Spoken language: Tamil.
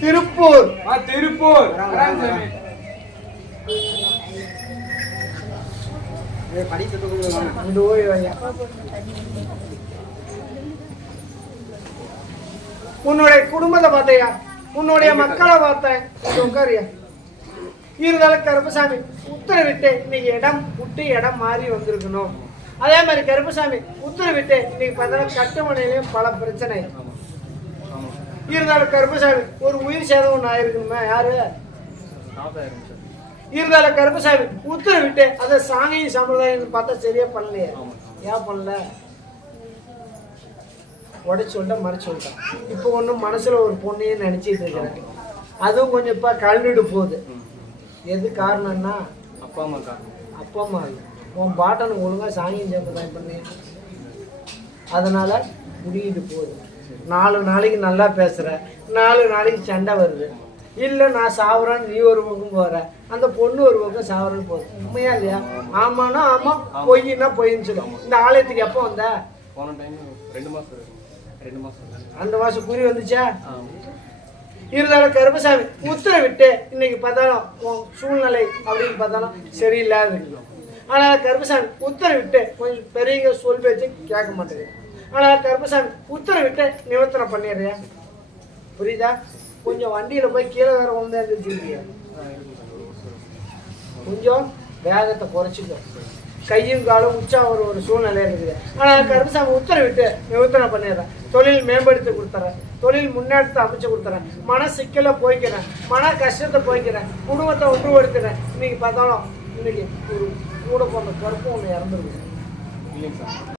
திருப்பூர். ஆ திருப்பூர். உன்னுடைய குடும்பத்தை பார்த்தையா? உன்னுடைய மக்களை பார்த்தேன். உட்காருயா? இருந்தாலும் கருப்பசாமி உத்தரவிட்டு இன்னைக்கு இடம் விட்டு இடம் மாறி வந்திருக்கணும். அதே மாதிரி கருப்பசாமி உத்தரவிட்டு இன்னைக்கு பார்த்தா கட்டுமனையிலையும் பல பிரச்சனை. இருந்தாலும் கருப்பசாமி ஒரு உயிர் சேதம் ஒன்று ஆயிருக்குமே யாரு? இருந்தாலும் கருப்பசாமி உத்தரவிட்டு அதை சாங்கியும் சம்பிரதாயம் பார்த்தா சரியா பண்ணலையே. ஏன் பண்ணல? உடச்சு சொல்லிட்டேன் மறைச்சு சொல்லிட்டேன். இப்போ ஒன்றும் மனசுல ஒரு பொண்ணையே நினைச்சிட்டு இருக்கிறேன். அதுவும் கொஞ்சம் இப்போ கழுவிடு போகுது. எது காரணம்னா அப்பா அம்மா காரணம். அப்பா அம்மா இல்லை. உன் பாட்டனுக்கு ஒழுங்கா சாங்கியம் சம்பிரதாயம் பண்ணி. அதனால முடியிட்டு போகுது. நாலு நாளைக்கு நல்லா பேசுற நாலு நாளைக்கு சண்டை வருது. இல்லை நான் சாவுறேன் நீ ஒரு பக்கம் போற. அந்த பொண்ணு ஒரு பக்கம் சாவுறேன்னு போகுது. உண்மையா இல்லையா? ஆமான்னா ஆமா பொய்னா பொய்ன்னு சொல்லும். இந்த ஆலயத்துக்கு எப்போ வந்த? போன டைம் ரெண்டு மாதம் ரெண்டு மாதம் அந்த மாசம் குறி வந்துச்சா? இருந்தாலும் கருப்பசாமி உத்தரவிட்டு இன்னைக்கு பார்த்தாலும் உன் சூழ்நிலை அப்படின்னு பார்த்தாலும் சரியில்லாத இருக்கணும் ஆனால் கருப்பசாமி உத்தரவிட்டு கொஞ்சம் பெரியவங்க சொல் பேச்சு கேட்க மாட்டேங்குது. ஆனால் கருப்பசாமி உத்தரவிட்டு நிவர்த்தனை பண்ணிடுறியா? புரியுதா? கொஞ்சம் வண்டியில் போய் கீழே வேற ஒன்று இருந்துச்சிருக்கியா கொஞ்சம் வேகத்தை குறைச்சிக்கோ. கையும் காலும் உச்சா ஒரு ஒரு சூழ்நிலை இருக்குது. ஆனால் கருப்பசாமி உத்தரவிட்டு நிவர்த்தனை பண்ணிடுறேன். தொழில் மேம்படுத்தி கொடுத்துறேன். தொழில் முன்னேற்றத்தை அமைச்சு கொடுத்துறேன். மன சிக்கலை போய்க்கிறேன் மன கஷ்டத்தை போய்க்கிறேன் குடும்பத்தை ஒன்றுபடுத்துறேன். இன்னைக்கு பார்த்தாலும் இன்னைக்கு ஒரு கூட போன கருப்பும் ஒன்று இறந்துருக்கு இல்லைங்க சார்.